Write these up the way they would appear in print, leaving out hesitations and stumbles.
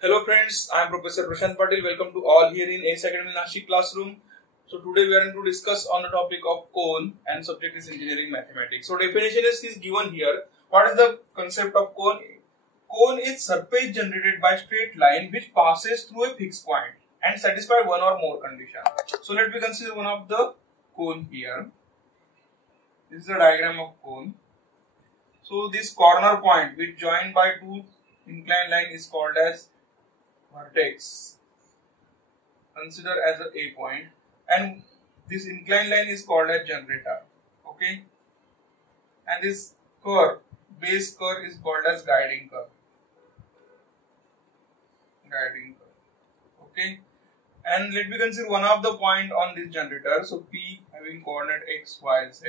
Hello friends, I am Professor Prashant Patil. Welcome to all here in ACE Academy Nashik classroom. So today we are going to discuss on the topic of cone and subject is engineering mathematics. So definition is given here. What is the concept of cone? Cone is surface generated by straight line which passes through a fixed point and satisfy one or more condition. So let me consider one of the cone here. This is a diagram of cone. So this corner point which joined by two inclined line is called as vertex. Consider as a point, and this inclined line is called as generator. Okay, and this curve, base curve, is called as guiding curve. Okay, and let me consider one of the point on this generator. So P having coordinate x, y, z.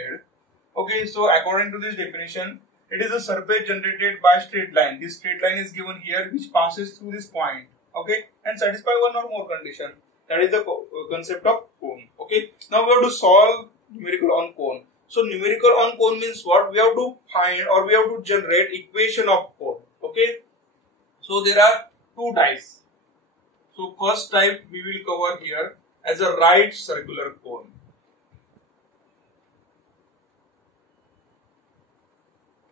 Okay, so according to this definition, it is a surface generated by straight line. This straight line is given here which passes through this point. Okay, and satisfy one or more condition. That is the concept of cone. Okay, now we have to solve numerical on cone. So numerical on cone means what? We have to find or we have to generate equation of cone. Okay, so there are two types. So first type we will cover here as a right circular cone.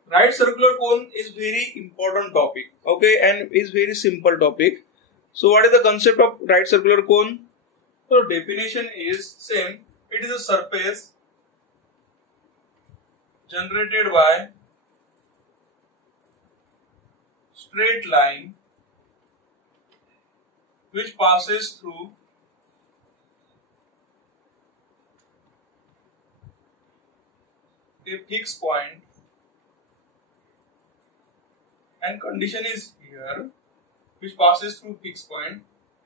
Right circular cone is very important topic. Okay, and is very simple topic. So what is the concept of right circular cone? So definition is same. It is a surface generated by straight line which passes through a fixed point, and condition is here which passes through fixed point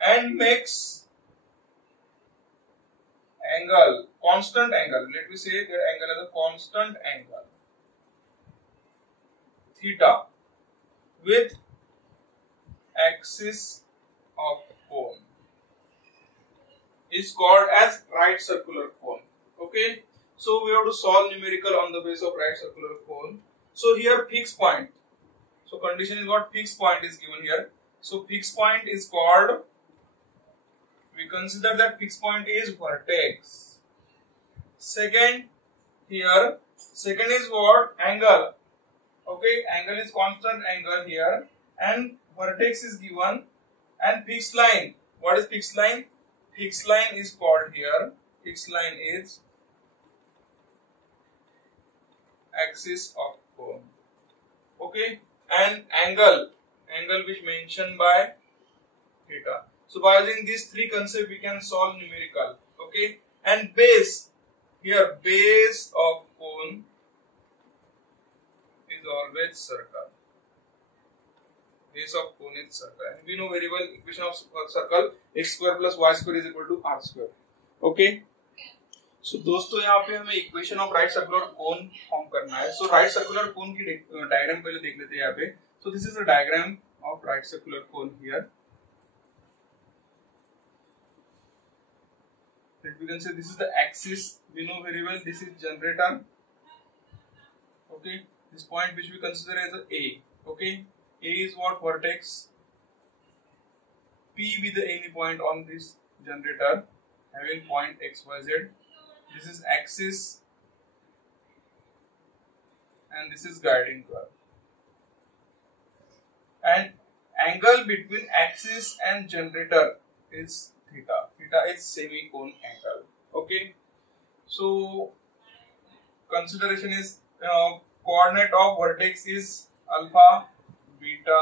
and makes angle, constant angle. Let me say that angle is a constant angle theta with axis of cone is called as right circular cone. Okay, so we have to solve numerical on the base of right circular cone. So here fixed point. So condition is what? Fixed point is given here. So fixed point is called, we consider that fixed point is vertex. Second here, second is what? Angle. Okay, angle is constant angle here, and vertex is given, and fixed line. What is fixed line? Fixed line is called here, fixed line is axis of cone. Okay, and angle which mentioned by theta. So by using these three concepts we can solve numerical. Okay, and base, here base of cone is always circle. Base of cone is circle, and we know very well equation of circle, x square plus y square is equal to r square. Okay, so दोस्तों यहाँ पे हमें equation of right circular cone form करना है. सो right circular कोन की diagram पहले देख लेते हैं यहाँ पे. So this is the diagram of right circular cone here. We can say this is the axis. We know very well this is generator. Okay, this point which we consider as a A. Okay, A is what? Vertex. P be the any point on this generator having point x, y, z. This is axis and this is guiding curve. And angle between axis and generator is theta. Theta is semi-cone angle. Okay. So consideration is coordinate of vertex is alpha, beta,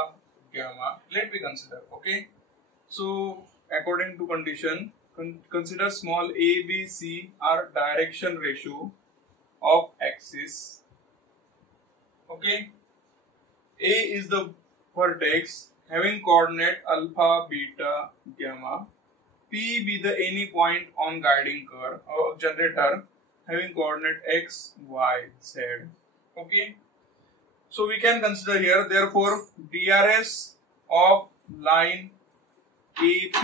gamma. Let me consider. Okay. So according to condition, consider small a, b, c are direction ratio of axis. Okay. A is the vertex having coordinate alpha, beta, gamma. P be the any point on guiding curve or generator having coordinate x, y, z. Okay. So we can consider here therefore DRS of line AP.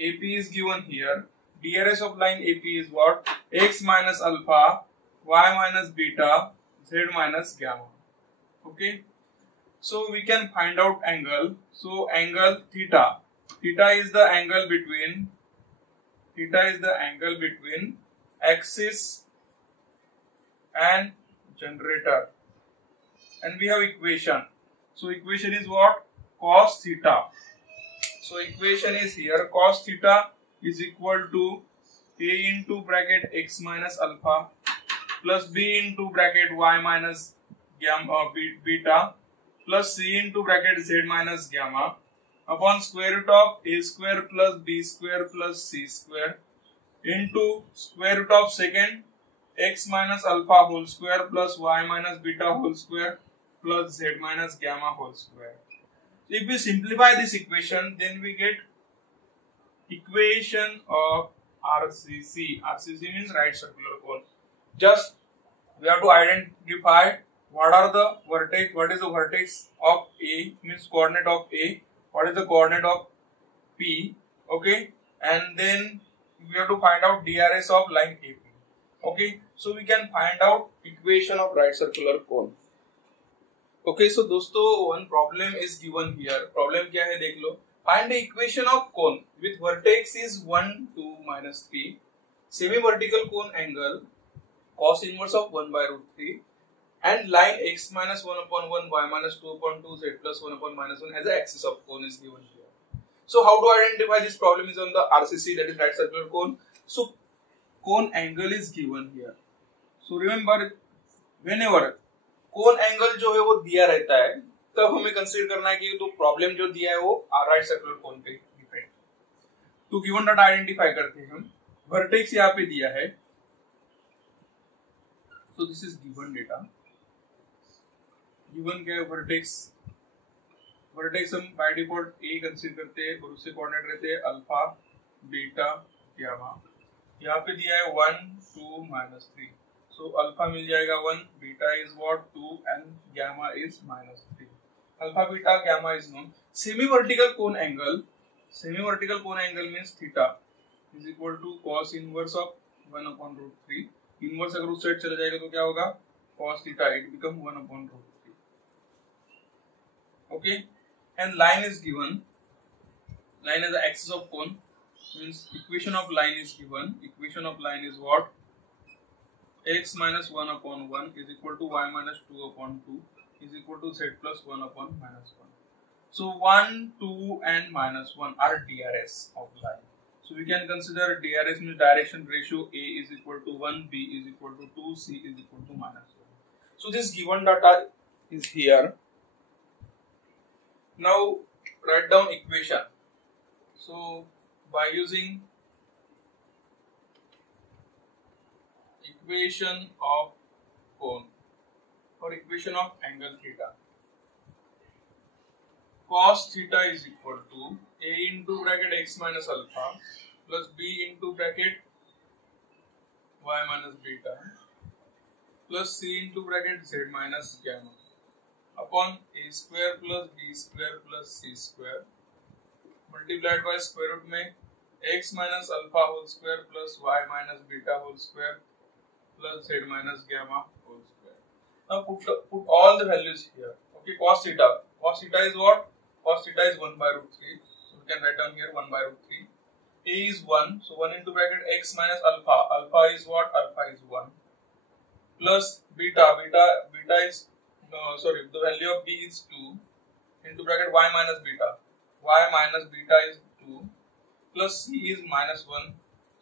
AP is given here. DRS of line AP is what? X minus alpha, y minus beta, z minus gamma. Okay. So we can find out angle. So angle theta. Theta is the angle between axis and generator. And we have equation. So equation is what? Cos theta. So equation is here, cos theta is equal to a into bracket x minus alpha plus b into bracket y minus gamma beta plus c into bracket z minus gamma upon square root of a square plus b square plus c square into square root of second x minus alpha whole square plus y minus beta whole square plus z minus gamma whole square. So if we simplify this equation, then we get equation of RCC. RCC means right circular cone. Just we have to identify what are the vertex, what is the vertex of A, means coordinate of A, what is the coordinate of P, okay, and then we have to find out DRS of line AP. Okay, so we can find out equation of right circular cone. Okay, so दोस्तों one problem is given here. Problem क्या है देख लो. Find the equation of cone with vertex is 1, 2, minus 3. Semi-vertical cone angle cos inverse of 1 by root 3 and line x minus 1 upon 1 y minus 2 upon 2 z plus 1 upon minus 1 as the axis of cone is given here. So how to identify this problem is on the RCC, that is right circular cone. So cone angle is given here. So remember, whenever cone angle जो है वो दिया रहता है तब हमें consider करना है कि तो प्रॉब्लम जो दिया है वो राइट सर्कुलर कोन पे डिपेंड. तो गिवन डाटा आइडेंटिफाई करते हैं हम. वर्टेक्स यहाँ पे दिया है, so this is given data. Given क्या है वर्टेक्स. वर्टेक्स हम बाय डिफॉल्ट ए कंसीडर करते हैं और उससे कोऑर्डिनेट रहते हैं अल्फा बीटा गामा. यहाँ पे दिया है 1, 2, -3. So alpha मिल जाएगा 1, beta is what 2 and gamma is -3. Alpha, beta, gamma is known. Semi-vertical cone angle means theta is equal to cos inverse of 1 upon root 3. Inverse अगर उस side चला जाएगा तो क्या होगा? Cos theta, it become 1 upon root 3. Okay, and line is given. Line is the axis of cone. Means equation of line is given. Equation of line is what? X minus 1 upon 1 is equal to y minus 2 upon 2 is equal to z plus 1 upon minus 1. So 1, 2 and minus 1 are DRS of line. So we can consider DRS means direction ratio. A is equal to 1, B is equal to 2, C is equal to minus 1. So this given data is here. Now write down equation. So by using equation of cone or equation of angle theta, cos theta is equal to a into bracket x minus alpha plus b into bracket y minus beta plus c into bracket z minus gamma upon a square plus b square plus c square multiplied by square root में x minus alpha whole square plus y minus beta whole square plus z minus gamma whole square. Now put all the values here. Okay, cos theta. Cos theta is what? Cos theta is 1 by root 3. So we can write down here 1 by root 3. A is 1. So 1 into bracket x minus alpha. Alpha is what? Alpha is 1. Plus beta. Beta is, the value of b is 2. Into bracket y minus beta. Y minus beta is 2. Plus c is minus 1.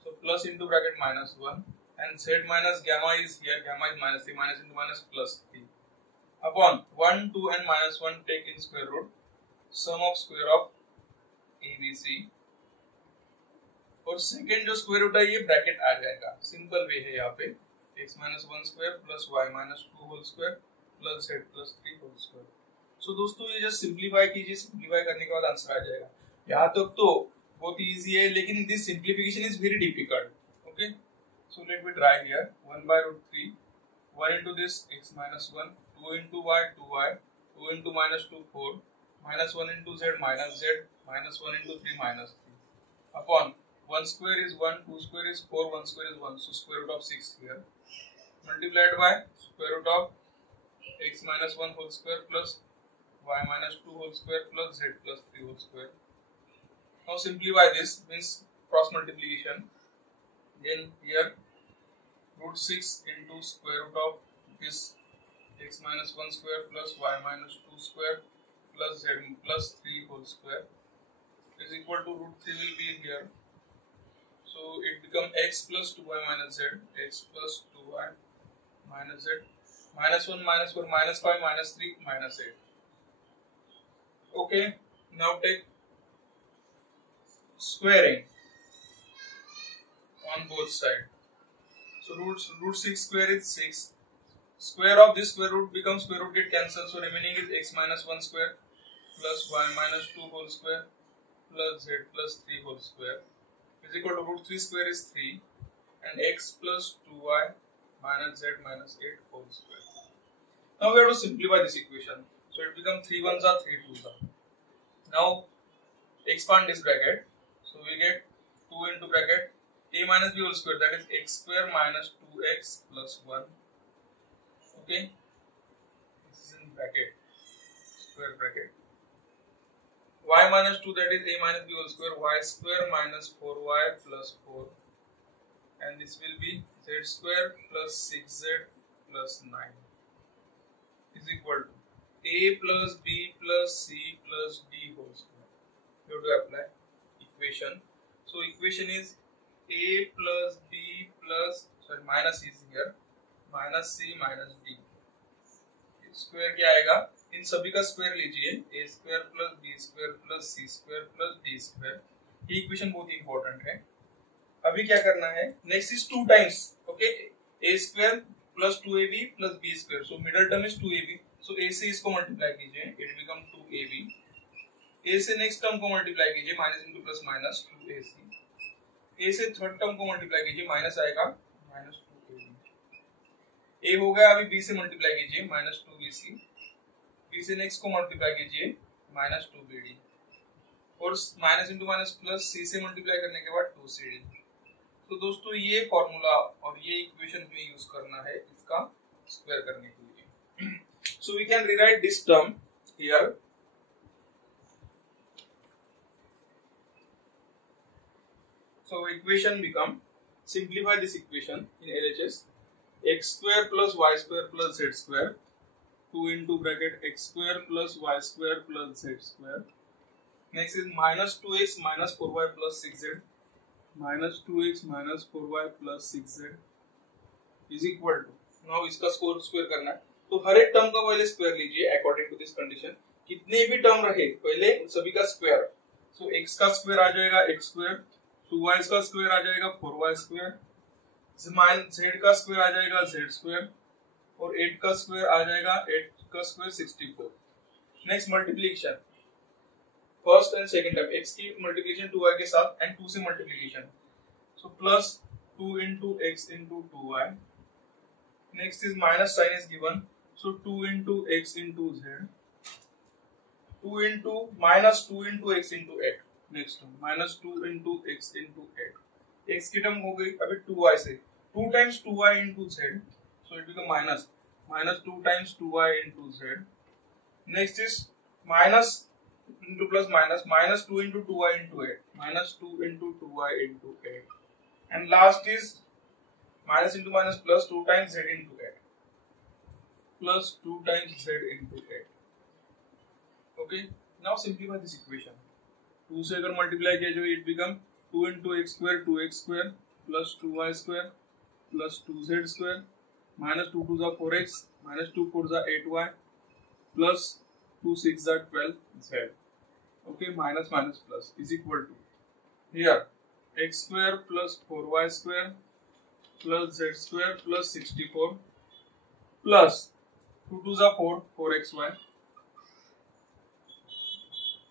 So plus into bracket minus 1. And z minus gamma is here, gamma is minus 3, minus into minus plus 3 upon 1, 2 and minus 1 take in square root, sum of square of ABC और second जो square root है ये bracket आ जाएगा. Simple way है यहाँ पे x minus 1 square plus y minus 2 whole square plus z plus 3 whole square. सो दोस्तों ये जस्ट सिंप्लीफाई कीजिए. सिंप्लीफाई करने के बाद आंसर आ जाएगा. यहाँ तक तो बहुत इजी है, लेकिन this simplification is very difficult. Okay, so let me try here. 1 by root 3, 1 into this x minus 1, 2 into y, 2y, 2 into minus 2, 4, minus 1 into z, minus 1 into 3, minus 3, upon 1 square is 1, 2 square is 4, 1 square is 1, so square root of 6 here, multiplied by square root of x minus 1 whole square plus y minus 2 whole square plus z plus 3 whole square. Now simplify this, means cross multiplication. Then here root 6 into square root of this x minus 1 square plus y minus 2 square plus z plus 3 whole square is equal to root 3 will be here. So it become x plus 2y minus z, x plus 2y minus z, minus 1 minus 4 minus 5 minus 3 minus 8. Okay, now take squaring on both sides. So root 6 square is 6. Square of this square root becomes square root get cancelled. So remaining is x minus 1 square plus y minus 2 whole square plus z plus 3 whole square is equal to root 3 square is 3 and x plus 2y minus z minus 8 whole square. Now we have to simplify this equation. So it becomes 3 1s are 3 2s are. Now expand this bracket. So we get 2 into bracket a minus b whole square, that is x square minus 2x plus 1. Okay, this is in bracket, square bracket. Y minus 2, that is a minus b whole square, y square minus 4y plus 4, and this will be z square plus 6z plus 9 is equal to a plus b plus c plus d whole square. You have to apply equation. So equation is a plus b plus, sorry minus is here, minus c minus d. Square क्या आएगा, इन सभी का square लीजिए, a square plus b square plus c square plus d square. ये equation बहुत important है. अभी क्या करना है, next is 2 times. Okay, a square plus 2ab plus b square. So middle term is 2ab. So a से इसको multiply कीजिए, इट बिकम 2ab. a से नेक्स्ट टर्म को मल्टीप्लाई कीजिए, minus into plus minus 2ac. a से third term को multiply कीजिए, minus आएगा माइनस 2ab. a हो गया, अभी b से मल्टीप्लाई कीजिए, माइनस 2bc. b से नेक्स्ट को मल्टीप्लाई कीजिए, माइनस 2bd. और minus into minus plus c से मल्टीप्लाई करने के बाद 2cd. तो दोस्तों ये फॉर्मूला और ये इक्वेशन में यूज करना है इसका स्क्वायर करने के लिए. So we can rewrite this term here. So equation become, simplify this equation in LHS, x square plus y square plus z square, 2 into bracket x square plus y square plus z square. Next is minus 2x minus 4y plus 6z, minus 2x minus 4y plus 6z is equal to, now इसका square करना है. तो हर एक term का पहले square लीजिए according to this condition. कितने भी टर्म रहे पहले सभी का स्क्वायर. सो x का स्क्वायर आ जाएगा x स्क्वायर, 2y का स्क्वायर आ जाएगा 4y स्क्वायर, z का स्क्वायर आ जाएगा z स्क्वायर, और 8 का स्क्वायर आ जाएगा 8 का square 64. Next multiplication, first and second time x की मल्टीप्लिकेशन 2y के साथ एंड 2 से multiplication. So plus 2 into x into 2y. Next is minus sign is given, so 2 into x into z, 2 into minus 2 into x into 8. Next minus 2 into x into 8. x की term हो गई अभी 2y से, 2 times 2y into z, so it become minus 2 times 2y into z. Next is minus into plus minus 2 into 2y into 8, minus 2 into 2y into 8, and last is minus into minus plus 2 times z into 8, plus 2 times z into 8. Okay, now simplify this equation. 2 से अगर multiply किया जो it become 2 into x square 2x square plus 2y square plus 2z square minus 2 2s are 4x minus 2 4s are 8y plus 2 6s are 12z. Okay, minus minus plus is equal to here x square plus 4y square plus z square plus 64 plus 2 2s are 4 4xy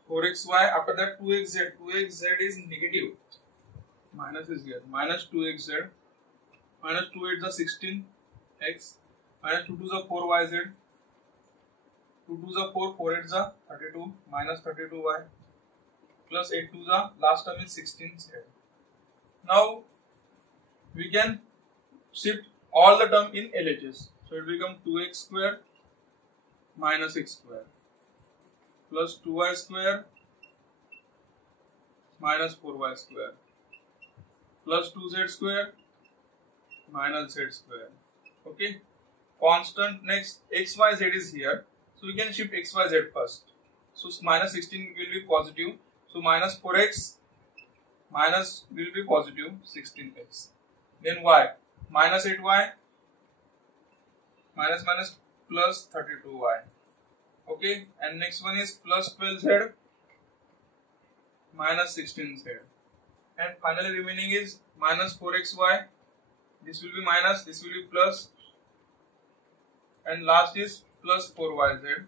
4xy. After that 2xz is negative, minus is here, minus 2xz, minus 2 8s are 16x, minus 2 2s are 4yz, 2 2s are 4 4 8s are 32, minus 32y, plus 8 2s are, last term is 16z. Now we can shift all the term in LHS, so it become 2x square minus x square plus 2y square minus 4y square plus 2z square minus z square. Okay, constant. Next x y z is here, so we can shift x y z first. So minus 16 will be positive, so minus 4x minus will be positive 16x. Then y minus 8y minus minus plus 32y. Okay, and next one is plus 12z minus 16z, and finally remaining is minus 4xy. This will be minus, this will be plus, and last is plus 4yz.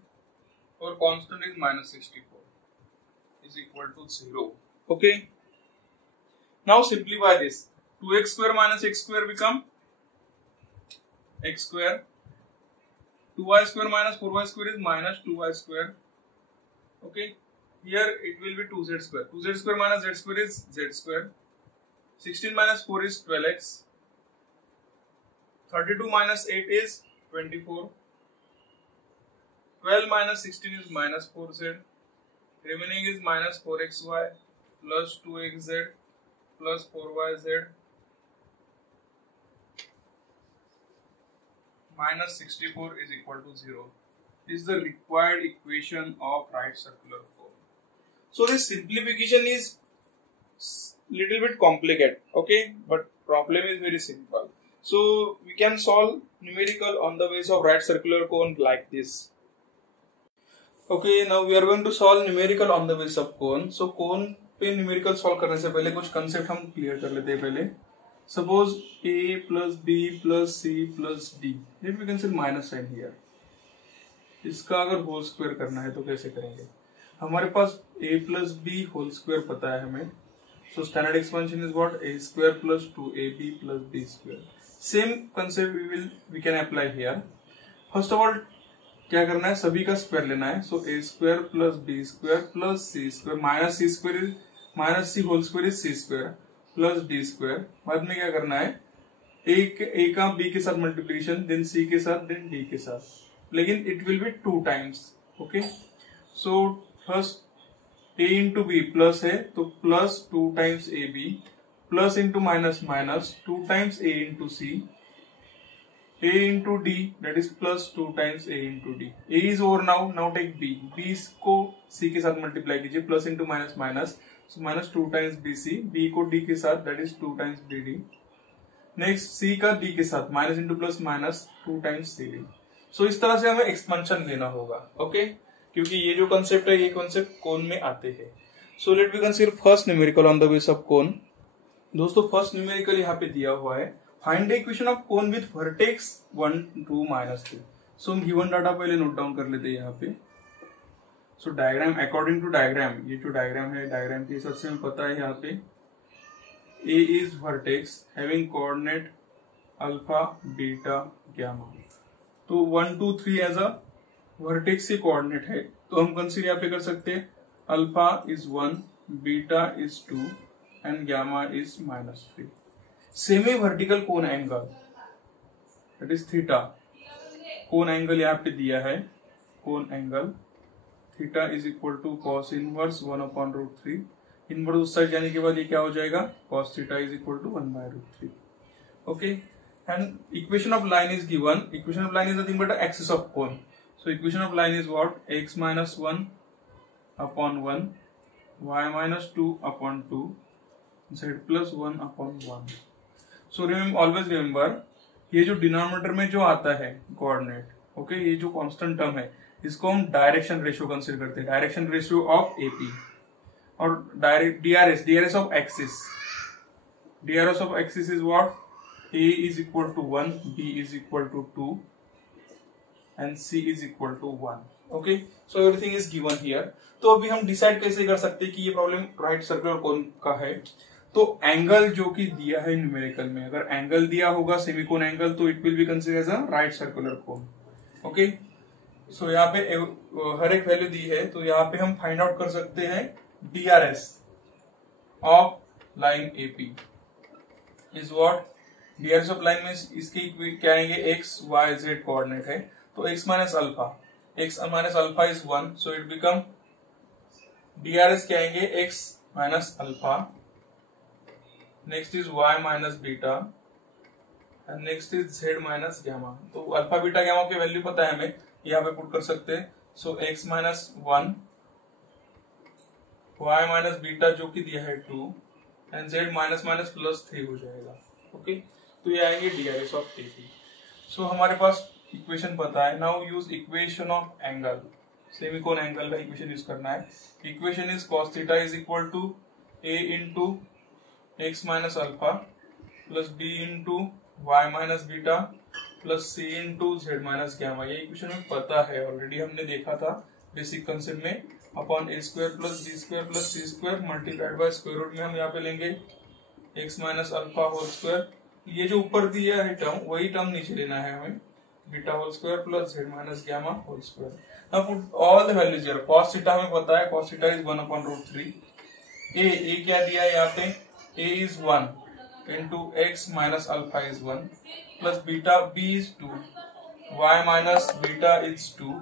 Our constant is minus 64 is equal to 0. Okay, now simplify this. 2x square minus x square become x square. 2y square minus 4y square is minus 2y square. Okay, here it will be 2z square. 2z square minus z square is z square. 16 minus 4 is 12x. 32 minus 8 is 24. 12 minus 16 is minus 4z. Remaining is minus 4xy plus 2xz plus 4yz minus 64 is equal to 0. This is the required equation of right circular cone. So this simplification is little bit complicated, okay, but problem is very simple. So we can solve numerical on the base of right circular cone like this. Okay, now we are going to solve numerical on the base of cone. So cone पे numerical solve करने से पहले कुछ concept हम clear कर लेते हैं पहले. Suppose a plus b plus c plus d. Let me consider minus sign here. इसका अगर whole square करना है तो कैसे करेंगे? हमारे पास a plus b whole square पता है हमें. So standard expansion is what? A square plus 2ab plus b square. Same concept we can apply here. First of all, क्या करना है? सभी का स्क्वायर लेना है. So a square plus b square plus c square minus c square is minus c whole square is c square plus d square. बाद में क्या करना है? a का b के साथ मल्टीप्लिकेशन, then c के साथ, then d के साथ. लेकिन it will be 2 times. Okay. So first a into b plus है तो plus 2 times ab plus into minus minus 2 times a into c. A into d, that is plus 2 times a into d. A is over now. Now take b. b को c के साथ multiply कीजिए. Plus into minus minus. So minus 2 times bc. b को d के साथ, that is 2 times bd. Next c का d के साथ minus into plus minus 2 times cd. So इस तरह से हमें एक्सपेंशन लेना होगा. ओके, क्योंकि ये जो कंसेप्ट है ये कंसेप्ट कोन में आते हैं. So let me consider first numerical on the base of cone. दोस्तों फर्स्ट न्यूमेरिकल यहाँ पे दिया हुआ है. Find the equation of cone with vertex 1 2 -3. सो हम गिवन डाटा पहले नोट डाउन कर लेते हैं यहाँ पे. सो डायग्राम अकॉर्डिंग टू डायग्राम, ये जो डायग्राम है डायग्राम के हिसाब से हमें पता है यहाँ पे A is vertex having coordinate alpha beta gamma. तो 1 2 3 एज अ वर्टेक्स से कोऑर्डिनेट है, तो हम कंसीडर यहाँ पे कर सकते हैं alpha is 1, beta is 2 and gamma is -3. Semi vertical cone angle that is theta. Cone angle यहाँ पे दिया है. Cone angle theta is equal to cos inverse 1/√3. Inverse उस साइड जाने के बाद ये क्या हो जाएगा? Cos theta is equal to 1/√3. Okay, and equation of line is given. Equation of line is nothing but axis of cone. So equation of line is what? x - 1/1, y - 2/2, z + 1/1. So always remember, ये जो denominator में जो आता है coordinate, okay, ये जो constant term है इसको हम डायरेक्शन रेशियो कंसीडर करते हैं. डायरेक्शन रेशियो ऑफ एपी और direct DRS of axis. DRS of axis is what? A is equal to 1, b is equal to 2 and c is equal to 1. Okay, so everything is given here. तो अभी हम decide कैसे कर सकते हैं कि ये प्रॉब्लम राइट सर्कुलर कोन का है. तो एंगल जो कि दिया है न्यूमेरिकल में, अगर एंगल दिया होगा सेमीकोन एंगल, तो it will be considered as a right circular cone. Okay, so यहाँ पे हर एक वैल्यू दी है, तो यहाँ पे हम फाइंड आउट कर सकते हैं DRS of line AP is what? DRS of line में इसकी क्या आएंगे? एक्स वाई जेड कोऑर्डिनेट है, तो x - alpha, x - alpha is 1, so it become DRS क्या आएंगे, x minus alpha, next is y minus beta, and next is z minus gamma. तो alpha beta gamma की वैल्यू पता है हमें, यहाँ पे पुट कर सकते हैं। So x minus 1, y minus beta जो कि दिया है 2, and z minus minus plus 3 हो जाएगा। ओके, तो ये आएंगे DRS ऑफ TP। सो हमारे पास इक्वेशन पता है। Now use equation of angle, semicone angle का इक्वेशन यूज करना है। Equation is cos theta is equal to a into x minus alpha plus b into y minus beta plus c into z minus gamma. ये equation में पता है, already हमने देखा था बेसिक कंसेप्ट में। Upon a square plus b square plus c square multiplied by square root में हम यहाँ पे लेंगे x minus alpha whole square. ये जो ऊपर दिया है टर्म, वही टर्म नीचे लेना है हमें, beta whole square plus z minus gamma whole square. Now put all the values here. cos theta हमें पता है, cos theta is 1 upon root 3। a क्या दिया है यहाँ पे, a is 1 into x minus alpha is 1 plus beta b is 2, y minus beta is 2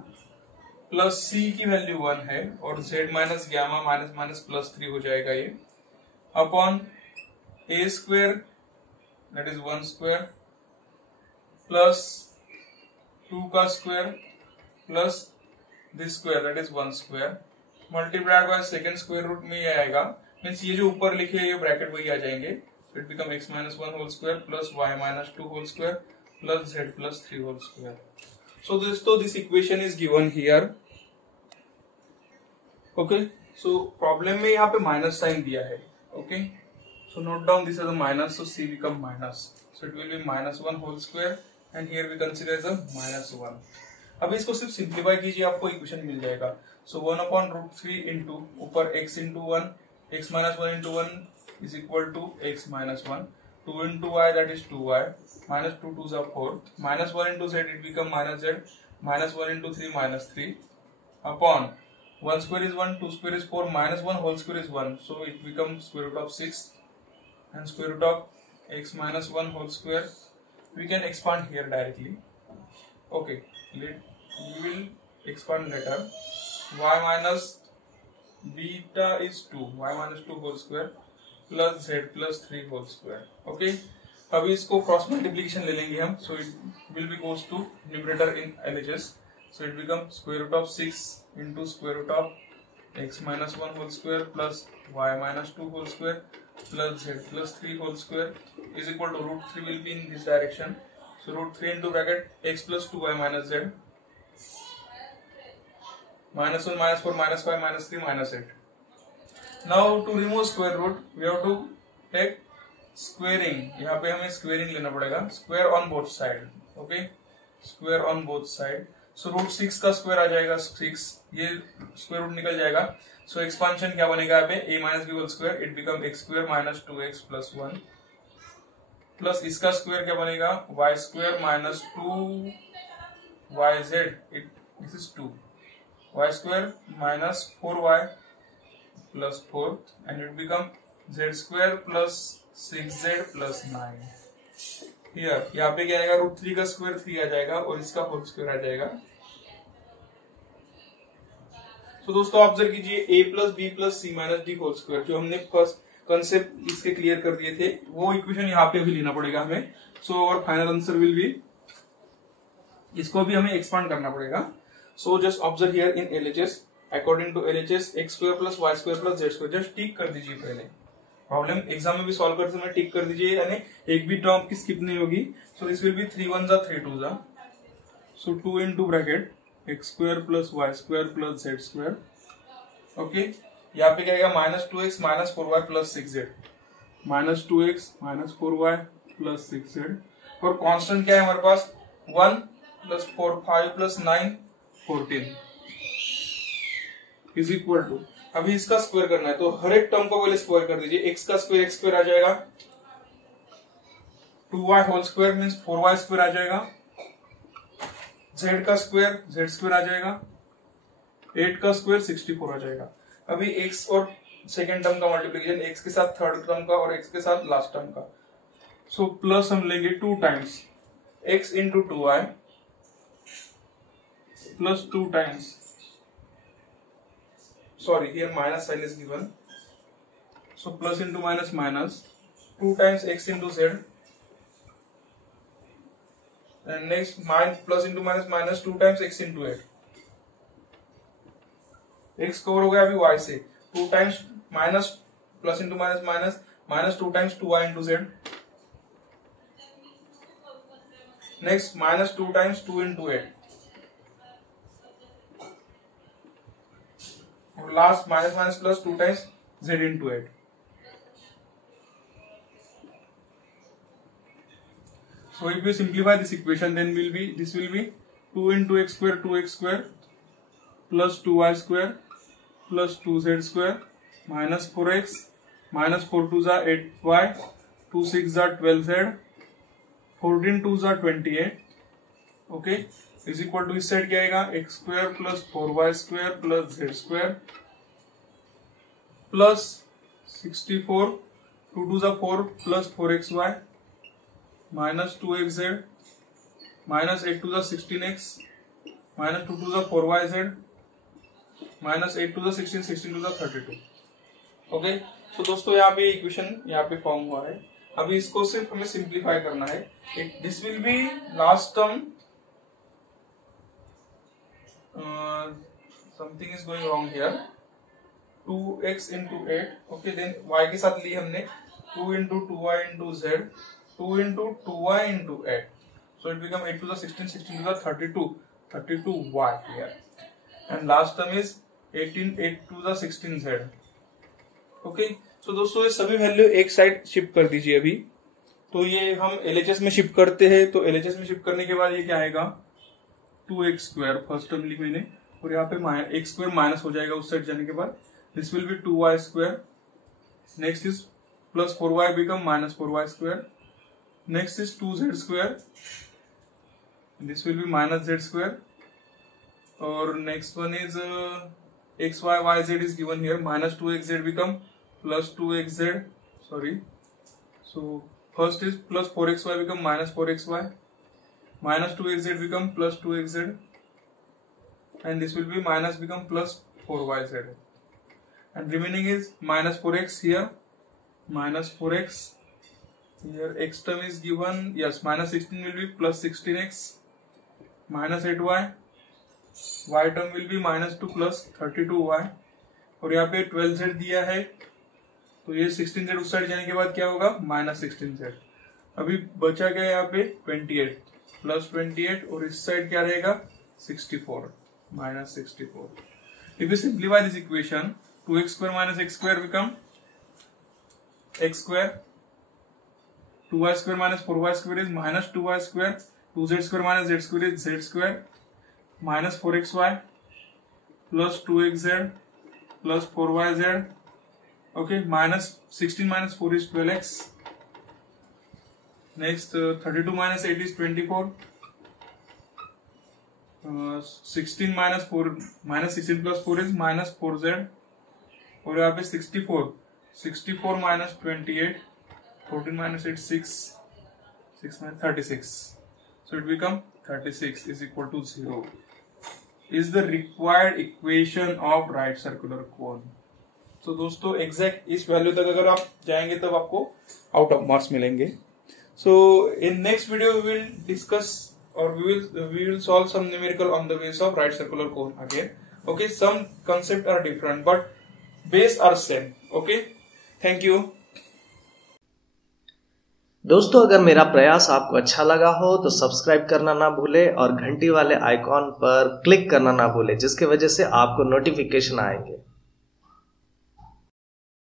plus c की value 1 है और z minus gamma minus minus plus 3 हो जाएगा ये, upon a square that is 1 square plus 2 का square plus this square that is 1 square multiplied by second square root में ये आएगा। मीन्स ये जो ऊपर लिखे ये ब्रैकेट वही आ जाएंगे। It become x minus 1 whole square plus y minus 2 whole square plus z plus 3 whole square. So this equation is given here. Okay, so problem में यहाँ पे माइनस साइन दिया है। Okay, so note down this as a minus, so c become minus, so it will be minus 1 whole square and here we consider as a minus 1। अब इसको सिर्फ simplify कीजिए, आपको इक्वेशन मिल जाएगा। सो 1 अपॉन रूट 3 इंटू ऊपर x into 1, x minus 1 into 1 is equal to x minus 1, 2 into y that is 2y, minus 2 2 जा 4, minus 1 into z it become minus z, minus 1 into 3 minus 3, upon 1 square is 1, 2 square is 4, minus 1 whole square is 1, so it become square root of 6 and square root of x minus 1 whole square. We can expand here directly. Okay, we will expand later. Y minus beta is 2, y minus 2 whole square plus z plus 3 whole square. Okay, अभी इसको cross multiplication ले लेंगे हम. So it will be goes to numerator in LHS. So it becomes square root of 6 into square root of x minus 1 whole square plus y minus 2 whole square plus z plus 3 whole square is equal to root 3 will be in this direction. So root 3 into bracket x plus 2y minus z minus 1 minus 4 minus 5 minus 3 minus 8. Now to remove square root we have to take squaring. यहाँ पे हमें squaring लेना पड़ेगा. Square on both side. Okay, square on both side. So root 6 का square आ जाएगा 6, ये square root निकल जाएगा. सो एक्सपांशन क्या बनेगा यहाँ पे a minus b whole square, it become x square minus 2x plus 1 plus इसका स्क्वायर क्या बनेगा y square minus 2yz, it this is 2 y square minus 4y plus 4 and it become z square plus 6z plus 9. यहाँ पे क्या आएगा root 3 का square 3 आ जाएगा और इसका होल स्क्वायर आ जाएगा. तो दोस्तों ऑब्जर्व कीजिए a plus b plus c minus d whole square, जो हमने फर्स्ट कंसेप्ट इसके क्लियर कर दिए थे, वो इक्वेशन यहाँ पे भी लेना पड़ेगा हमें. सो और फाइनल आंसर विल बी, इसको भी हमें एक्सपांड करना पड़ेगा. So just observe here in LHS, according to LHS x square plus y square plus z square, just tick कर दीजिए. पहले प्रॉब्लम एग्जाम में भी सॉल्व करते समय टिक कर दीजिए, यानी एक भी टर्म की स्किप नहीं होगी. सो दिस विल बी 3 1 जा 3 2 जा. So 2 into bracket x square plus y square plus z square. Okay, यहाँ पे क्या आएगा minus 2x minus 4y plus 6z, minus 2x minus 4y plus 6z. और कांस्टेंट क्या है हमारे पास 1 plus 4 5 plus 9 14 is equal to, अभी इसका स्क्वायर करना है तो हर एक टर्म को पहले स्क्वायर कर दीजिए. x का स्क्वायर x स्क्वायर आ जाएगा, 2y whole square means 4y square आ जाएगा, z का स्क्वायर z स्क्वायर आ जाएगा, 8 का स्क्वायर 64 आ जाएगा. अभी x और सेकेंड टर्म का मल्टीप्लिकेशन, x के साथ थर्ड टर्म का और x के साथ लास्ट टर्म का. सो प्लस हम लेंगे 2 times x into 2y plus 2 times sorry, here minus sign is given. So plus into minus minus 2 times x into z, and next plus into minus minus 2 times x into 8. x cover हो गया अभी y से, 2 times minus plus into minus minus minus 2 times 2y into z. Next minus 2 times 2 into 8. और last minus minus plus 2 times z into 8. So if we simplify this equation, then this will be 2 into x square 2x square plus 2y square plus 2z square minus 4x minus 4 2s are 8y, 2 6s are 12z, 14 2s are 28. Okay, is equal to इस side क्या आएगा x square plus 4y square plus z square plus 64, 2 2s are 4 plus 4xy minus 2xz minus 8 2s are 16x minus 2 2s are 4yz minus 8 2s are 16, 16 2s are 32. Okay, तो दोस्तों यहाँ पे equation यहाँ पे form हुआ है. अभी इसको सिर्फ हमें सिंप्लीफाई करना है. This will be last term. Something is going wrong here. 2x into 8. Okay, then y के साथ ली हमने 2 into 2y into z, 2 into 2y into 8. So it become 8 to the 16, 16 to the 32, 32y here. And last term is 18, 8 to the 16z. Okay. So दोस्तों ये सभी value एक side shift कर दीजिए अभी. तो ये हम LHS में शिफ्ट करते हैं. तो LHS में शिफ्ट करने के बाद ये क्या आएगा 2x स्क्वायर फर्स्ट टर्म लिखी मैंने, और यहाँ पे x स्क्वायर माइनस हो जाएगा उस साइड जाने के बाद. This will B 2y square. Next is plus 4y become minus 4y square. Next is 2z square. This will be minus z square. Or next one is x y y z is given here. Minus 2xz become plus 2xz. Sorry. So first is plus 4xy become minus 4xy. Minus 2xz become plus 2xz. And this will be minus become plus 4yz. And remaining is minus 4x here. Minus 4x. Here x term is given, yes, minus 16 will be plus 16x minus 8y, y term will be minus 2 plus 32y, और यहाँ पे 12z दिया है, तो ये 16z उस side जाने के बाद क्या होगा माइनस 16z. अभी बचा गया यहाँ पे 28 प्लस 28, और इस साइड क्या रहेगा 64 minus 64. If we simplify this equation, 2x square minus x square become x square. 2y square minus 4y square is minus 2y square. 2z square minus z square is z square minus 4xy plus 2xz plus 4yz. Okay, minus 16 minus 4 is 12x. Next 32 minus 8 is 24. 16 minus 4 minus 16 plus 4 is minus 4z. और यहाँ पे 64 minus 28. 14 minus 8 6 minus 36. So it become 36 is equal to 0. Is the required equation of right circular cone. So दोस्तों exact इस value तक अगर आप जाएंगे तब आपको आउट ऑफ मार्क्स मिलेंगे. So in next video we will discuss or we will solve some numerical on the base of right circular cone again. Okay, some concepts are different but base are same. Okay, thank you. दोस्तों अगर मेरा प्रयास आपको अच्छा लगा हो तो subscribe करना ना भूले और घंटी वाले आइकॉन पर क्लिक करना ना भूले, जिसकी वजह से आपको नोटिफिकेशन आएंगे.